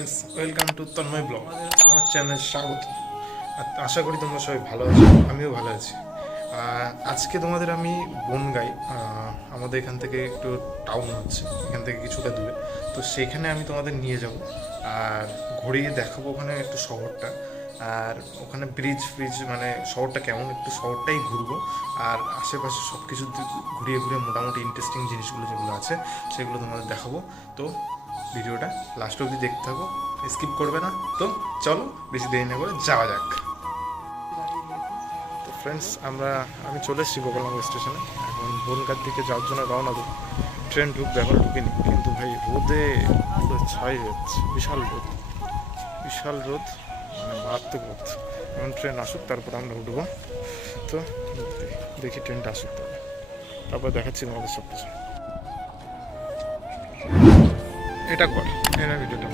Friends welcome to Tanmoy vlog আমার channel স্বাগত। আশা করি তোমরা সবাই ভালো আছো, আমিও ভালো আছি। আজকে তোমাদের আমি বনগাই আমাদের এখান থেকে একটু টাউন হচ্ছে, এখান থেকে কিছুটা দূরে। তো সেখানে আমি তোমাদের নিয়ে যাব। আর ঘুরিয়ে দেখাবো ওখানে একটু শহরটা। আর ওখানে ব্রিজ ফ্রিজ মানে শহরটা কেমন, একটু শহরটাই ঘুরবো। আর আশেপাশে সব কিছু ঘুরিয়ে ঘুরিয়ে মোটামুটি ইন্টারেস্টিং জিনিসগুলো যেগুলো আছে, সেগুলো তোমাদের দেখাবো। তো ভিডিওটা লাস্ট অবধি দেখতে থাকো স্কিপ করবে না। তো চলো, বেশি দেরি না করে যাওয়া যাক। তো ফ্রেন্ডস আমরা, আমি চলে এসেছি গোপালনগর স্টেশনে এখন বনগার দিকে যাওয়ার জন্য রওনা দেবো। ট্রেন ঢুকবে, এখন ঢুকিনি। কিন্তু ভাই, রোদে পুরো ছাই যাচ্ছে। বিশাল রোদ। বিশাল রোদ মানে মারাত্মক রোদ। এখন ট্রেন আসুক, তারপর আমরা উঠবো। তো দেখি ট্রেনটা আসুক তারপর দেখাচ্ছি তোমাদের সব কিছু এটা কর এটা ভিডিওটা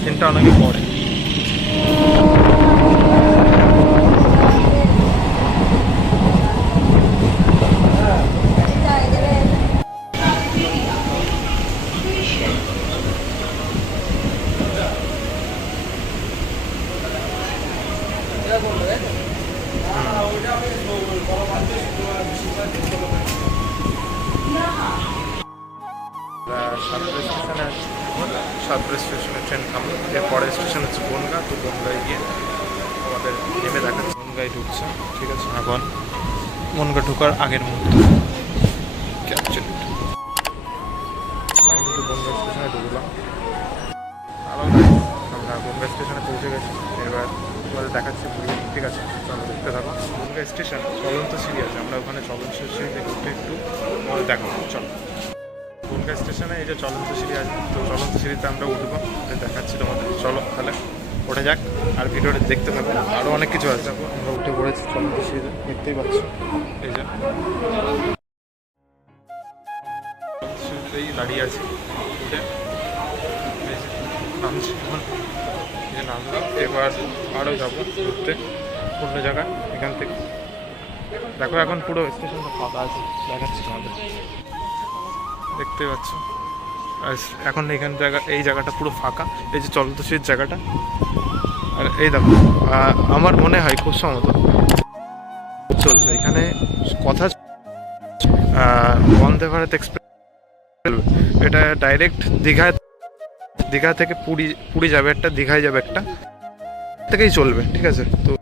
ট্রেনটা অনেকে পড়ে। সাতপুরা স্টেশনে আছি সাতপুরা স্টেশনে ট্রেন থামলো এরপরে স্টেশন হচ্ছে বনগা। তো বনগায় গিয়ে আমাদের নেমে দেখাচ্ছে। বনগায় ঢুকছে। ঠিক আছে? এখন বনগা ঢোকার আগের মুহূর্তে। ক্যাপচার আমি কিন্তু বনগা স্টেশনে ঢুকলাম। আমরা বনগা স্টেশনে পৌঁছে গেছি। এবার তোমাদের দেখাচ্ছি ঘুরিয়ে ঠিক আছে চলো দেখতে থাকো। বনগা স্টেশন চলন্ত সিঁড়ি আছে। আমরা ওখানে চলন্ত সিঁড়ি উঠে একটু তোমাদের দেখাবো। চলো। বনগা স্টেশনে এই যে চলন্ত সিঁড়ি আছে তো চলন্ত সিঁড়িতে আমরা উঠবো দেখাচ্ছি তোমাদের। চলো তাহলে ওঠা যাক আর ভিডিওটা দেখতে থাকো। আরও অনেক কিছু আছে। আমরা উঠে পড়েছি চলন্ত সিঁড়িতে দেখতেই পাচ্ছ। এই যে। দাঁড়িয়ে আছি। উঠে নামছি। নামলাম এবার আরও যাব ঘুরতে। অন্য জায়গায়, এখান থেকে। দেখো এখন পুরো স্টেশনটা ফাঁকা আছে, দেখাচ্ছি তোমাদের। দেখতে পাচ্ছ? আর এখন এখান জায়গা, এই জায়গাটা পুরো ফাঁকা। এই যে চলন্তশীল জায়গাটা। আর এই দেখো আমার মনে হয় খুব সম্ভবত চলছে। এখানে কথা বন্দে ভারত এক্সপ্রেস, এটা ডাইরেক্ট দীঘায় দীঘা থেকে পুরী পুরী যাবে একটা, দীঘায় যাবে একটা। থেকেই চলবে, ঠিক আছে? তো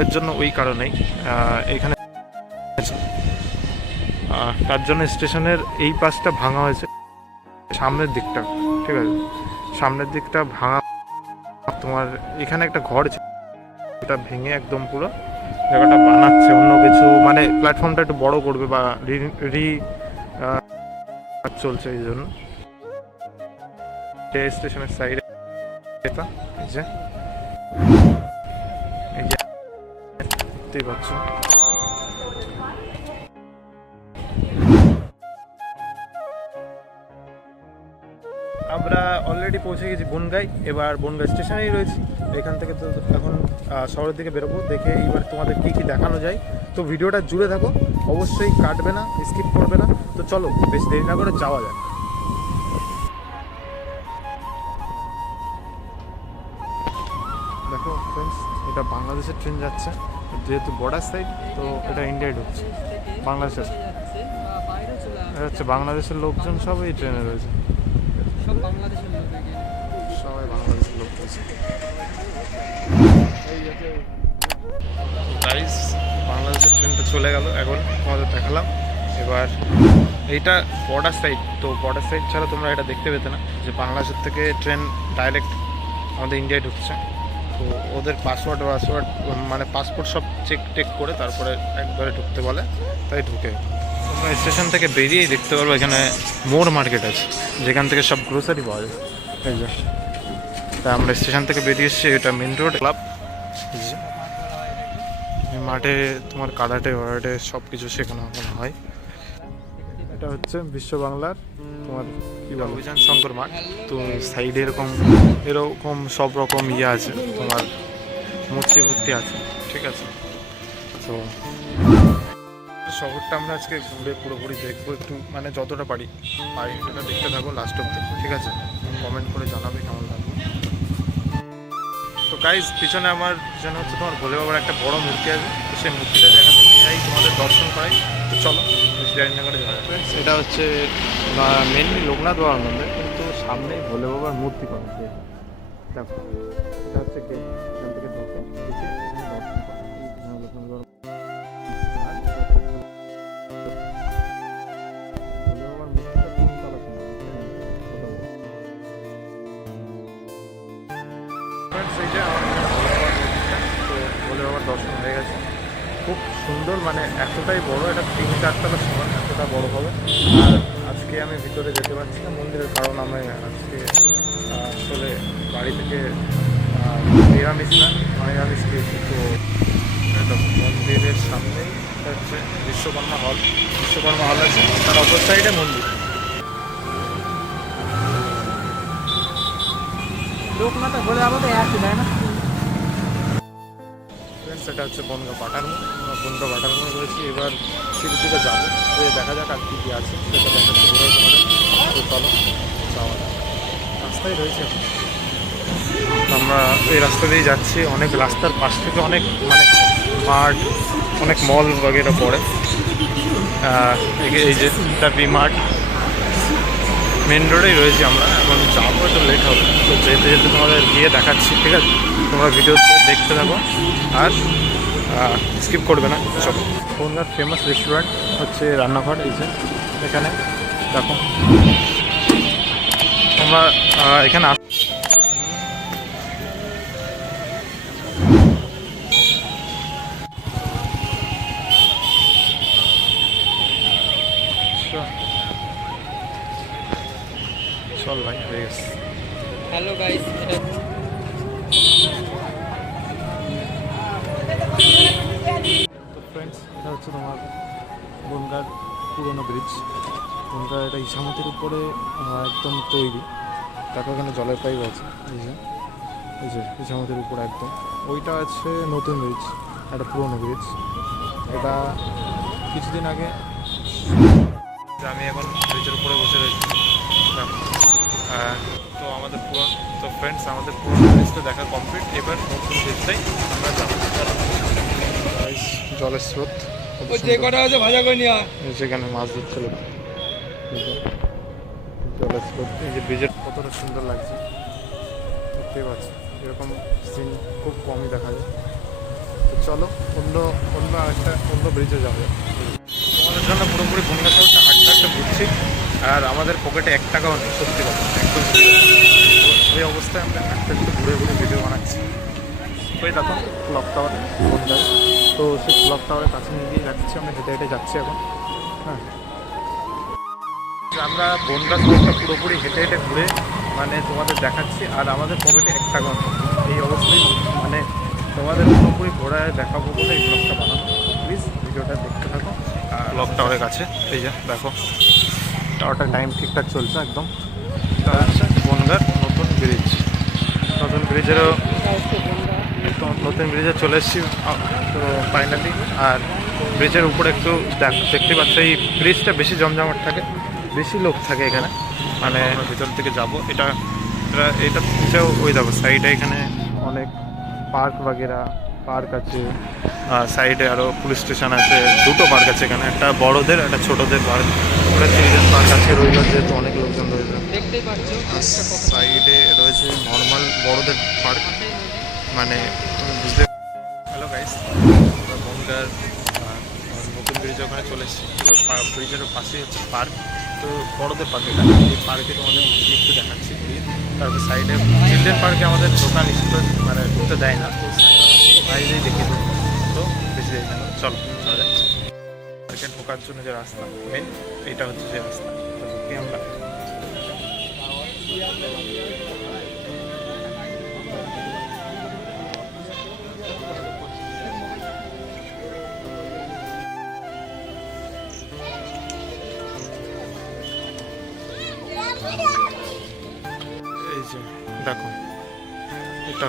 এর জন্য ওই কারণেই এখানে তার জন্য স্টেশনের এই পাশটা ভাঙা হয়েছে, সামনের দিকটা, ঠিক আছে? সামনের দিকটা ভাঙা, তোমার এখানে একটা ঘর এটা ভেঙে একদম পুরো জায়গাটা বানাচ্ছে, অন্য কিছু মানে প্ল্যাটফর্মটা একটু বড় করবে বা রি চলছে এই জন্য। স্টেশনের সাইডে এই যে। এই যে, দেখতেই পাচ্ছ। আমরা অলরেডি পৌঁছে গেছি বনগাই, এবার বনগাই স্টেশনেই রয়েছি। এখান থেকে তো এখন শহরের দিকে বেরোবো, দেখে এবার তোমাদের কী কী দেখানো যায়। তো ভিডিওটা জুড়ে থাকো, অবশ্যই কাটবে না স্কিপ করবে না। তো চলো, বেশ দেরি না করে যাওয়া যাক। বাংলাদেশের ট্রেন যাচ্ছে। যেহেতু বর্ডার সাইড তো এটা ইন্ডিয়ায় ঢুকছে। বাংলাদেশের। এটা হচ্ছে বাংলাদেশের লোকজন সব এই ট্রেনে রয়েছে। সব বাংলাদেশের লোক সবাই বাংলাদেশের লোক রয়েছে। গাইস বাংলাদেশের ট্রেনটা চলে গেল। এখন তোমাদের দেখালাম। এবার এইটা বর্ডার সাইড তো বর্ডার সাইড ছাড়া তোমরা এটা দেখতে পেতে না যে বাংলাদেশের থেকে ট্রেন ডাইরেক্ট আমাদের ইন্ডিয়ায় ঢুকছে। তো ওদের পাসওয়ার্ড পাসওয়ার্ড মানে পাসপোর্ট সব চেক টেক করে তারপরে একবারে ঢুকতে বলে, তাই ঢুকে। তোমরা স্টেশন থেকে বেরিয়েই দেখতে পারব এখানে মোর মার্কেট আছে, যেখান থেকে সব গ্রোসারি পাওয়া যায়। এই তা আমরা স্টেশন থেকে বেরিয়ে এসেছি, এটা মেন রোড ক্লাব মাঠে তোমার কারাটে ওয়ারাটে সব কিছু শেখানো হয়। এটা হচ্ছে বিশ্ব বাংলার তোমার কি বলে? অভিযান শঙ্কর মাঠ। তো সাইডে এরকম এরকম সব রকম ইয়ে আছে, তোমার মূর্তি মূর্তি আছে, ঠিক আছে? তো শহরটা আমরা আজকে ঘুরে পুরোপুরি দেখব, একটু মানে যতটা পারি। পারি সেটা দেখতে থাকো লাস্ট অব্দি ঠিক আছে? কমেন্ট করে জানাবে কেমন লাগবে তো গাইজ পিছনে আমার পিছনে হচ্ছে তোমার ভোলে বাবার একটা বড় মূর্তি আছে সেই মূর্তিটা দেখাতে যাই তোমাদের দর্শন করাই। তো চলো রান্নাঘরে যাওয়া সেটা হচ্ছে মেনলি লোকনাথ বাবার মন্দির, কিন্তু সামনেই ভোলে বাবার মূর্তি পাওয়া যায়। দেখো হচ্ছে গেট মানে এতটাই বড়, এটা তিন চারতলা সমান এতটা বড় হবে। আর আজকে আমি ভিতরে যেতে পারছি না মন্দিরের কারণ আমি আজকে আসলে বাড়ি থেকে নিরামিষ না, নিরামিষ খেয়েছি। তো মন্দিরের সামনেই হচ্ছে বিশ্বকর্মা হল। বিশ্বকর্মা হল আছে, তার অপর সাইডে মন্দির। লোকনাথ বলে যাব তো তাই না? এটা হচ্ছে বনগা আমরা বনগা পাটার মোড়ে রয়েছি। এবার সিঁড়ি দিকে যাব যে দেখা যাক আর কী কী আছে। সেটা দেখাচ্ছি ঘুরে তোমাদের চলো, যাওয়া রাস্তায় রয়েছে আমরা এই রাস্তা দিয়ে যাচ্ছি। অনেক রাস্তার পাশ থেকে অনেক মানে মাঠ, অনেক মল বগেরা পড়ে। এই- যে এটা বি মার্ট মেন রোডেই রয়েছি আমরা। এখন যাব একটু লেট হবে। তো যেতে যেতে তোমাদের গিয়ে দেখাচ্ছি, ঠিক আছে? তোমরা ভিডিও দেখতে থাকো। আর স্কিপ করবে না চলো। বনগার ফেমাস রেস্টুরেন্ট হচ্ছে রান্নাঘর এই যে এখানে দেখো। তোমরা আহ, এখানে আস- চল ভাই হয়ে গেছে। হ্যালো গাইস এটা হচ্ছে তোমার বনগার পুরনো ব্রিজ বনগার এটা ইসামতির উপরে একদম তৈরি। তারপর এখানে জলের পাইপ আছে এই যে এই যে ইসামতির উপরে একদম। ওইটা আছে নতুন ব্রিজ একটা পুরনো ব্রিজ এটা কিছুদিন আগে আমি এখন ব্রিজের উপরে বসে রয়েছি। তো আমাদের পুরো তো ফ্রেন্ডস আমাদের পুরনো ব্রিজটা দেখা কমপ্লিট এবার নতুন ব্রিজটাই আমরা যাব। জলের স্রোত। কত ও যে আছে ভাজা করে নিয়ে যেখানে মাছ ধরছিল। এই যে ব্রিজের কতটা সুন্দর লাগছে। দেখতেই পাচ্ছি, এরকম সিন খুব কমই দেখা যায়। তো চলো, অন্য অন্য একটা অন্য ব্রিজে যাব। তোমাদের জন্য পুরোপুরি বনগা শহরটা হাঁটতে হাঁটতে ঘুরছি, আর আমাদের পকেটে এক টাকাও নেই, সত্যি কথা, একদম এই অবস্থায় আমরা হাঁটতে ঘুরে ঘুরে ভিডিও বানাচ্ছি। ওই দেখো ক্লক টাওয়ার তো সেই ক্লক টাওয়ারের কাছে নিয়ে গিয়ে যাচ্ছি আমরা হেঁটে হেঁটে যাচ্ছি এখন। হ্যাঁ। আমরা বনগা শহরটা পুরোপুরি হেঁটে হেঁটে ঘুরে মানে তোমাদের দেখাচ্ছি আর আমাদের পকেটে এক টাকা এই অবস্থায় মানে তোমাদের পুরোপুরি ঘোরায় দেখাবো বলে এই ব্লগটা বানানো প্লিজ ভিডিওটা দেখতে থাকো। ক্লক টাওয়ারের কাছে এই যে দেখো। টাওয়ারটা টাইম ঠিকঠাক চলছে একদম। বনগার নতুন ব্রিজ নতুন ব্রিজেরও নতুন ব্রিজে চলে এসেছি তো ফাইনালি আর ব্রিজের উপরে একটু দেখ- দেখতে পাচ্ছ এই ব্রিজটা বেশি জমজমাট থাকে বেশি লোক থাকে এখানে। মানে ভিতর থেকে যাব এটা এটা এটা পিছেও ওই দেখো সাইডে এখানে অনেক পার্ক বাগেরা পার্ক আছে। সাইডে আরও পুলিশ স্টেশন আছে দুটো পার্ক আছে এখানে একটা বড়দের একটা ছোটদের পার্ক ওটা চিলড্রেন পার্ক আছে রবিবার যেহেতু অনেক লোকজন রয়েছে। দেখতেই পাচ্ছ সাইডে রয়েছে নর্মাল বড়দের পার্ক মানে তুমি বুঝতে হ্যালো গাইস, আমরা বনগার নতুন ব্রিজ ওখানে চলে এসেছি। ব্রিজের পাশেই হচ্ছে পার্ক তো বড়দের পার্ক এটা। এই পার্কে তোমাদের একটু দেখাচ্ছি তারপর সাইডে চিলড্রেন পার্কে আমাদের দোকান নিষিদ্ধ মানে ঢুকতে দেয় না। তো বাইরেই দেখে তো বেশি দেরি না চলো, চলে যাচ্ছে পার্কে ঢোকার জন্য যে রাস্তা মেন এটা হচ্ছে যে রাস্তা। তো আমরা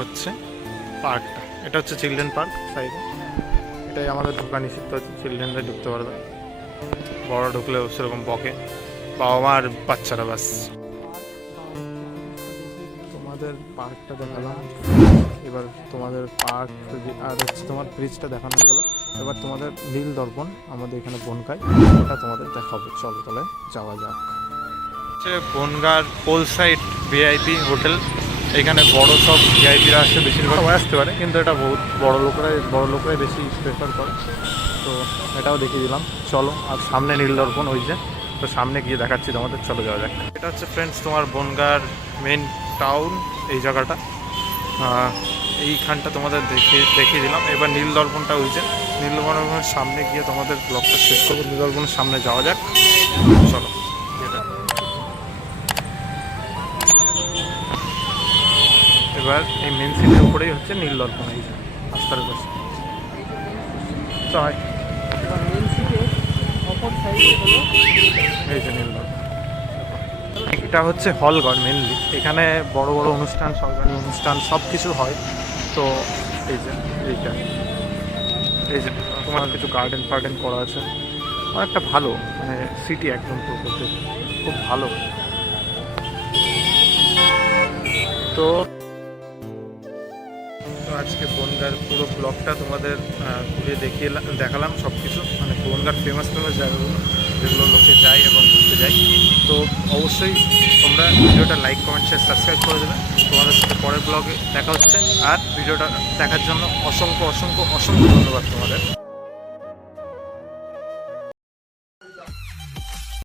হচ্ছে পার্কটা। এটা হচ্ছে চিলড্রেন পার্ক সাইডে। এটাই আমাদের ঢোকা নিষিদ্ধ আছে চিলড্রেনরা ঢুকতে পারবে। বড় ঢুকলেও সেরকম বকে। বাবা মা আর বাচ্চারা বাস তোমাদের পার্কটা দেখালাম। এবার তোমাদের পার্ক আর হচ্ছে তোমার ব্রিজটা দেখানো হয়ে গেলো। এবার তোমাদের নীল দর্পণ আমাদের এখানে বনকায় ওটা তোমাদের দেখাবো। চলো তাহলে যাওয়া যাক। হচ্ছে বনগার পোল সাইড ভিআইপি হোটেল। এখানে বড় সব ভিআইপিরা আসে, বেশিরভাগ সবাই আসতে পারে, কিন্তু এটা বহুত বড় লোকরাই বড় লোকরাই বেশি প্রেফার করে। তো এটাও দেখিয়ে দিলাম। চলো, আর সামনে নীল দর্পণ, ওই যে। তো সামনে গিয়ে দেখাচ্ছি তোমাদের, চলো যাওয়া যাক। এটা হচ্ছে ফ্রেন্ডস তোমার বনগার মেন টাউন এই জায়গাটা। এইখানটা তোমাদের দেখিয়ে দেখিয়ে দিলাম। এবার নীল দর্পণটা ওই যে। নীল দর্পণের সামনে গিয়ে তোমাদের ব্লগটা শেষ করব। নীল দর্পণের সামনে যাওয়া যাক। চলো। এবার এই মেন সিটের উপরেই হচ্ছে নীল দর্পণ, এই রাস্তার সাইডে হলো এই যে নীল দর্পণ। এটা হচ্ছে হলঘর মেনলি এখানে বড় বড় অনুষ্ঠান, সরকারি অনুষ্ঠান সব কিছু হয়। তো এই যে, এইটা। এই যে, তোমার কিছু গার্ডেন ফার্ডেন করা আছে। অনেকটা ভালো মানে সিটি একদম খুব ভালো। তো আজকে বনগার পুরো ব্লগটা তোমাদের ঘুরে দেখিয়ে দেখালাম সব কিছু মানে বনগার ফেমাস ফেমাস জায়গাগুলো যেগুলো লোকে যায় এবং ঘুরতে যায়। তো অবশ্যই তোমরা ভিডিওটা লাইক কমেন্ট শেয়ার সাবস্ক্রাইব করে দেবে। তোমাদের সাথে পরের ব্লগে দেখা হচ্ছে। আর ভিডিওটা দেখার জন্য অসংখ্য অসংখ্য অসংখ্য ধন্যবাদ তোমাদের।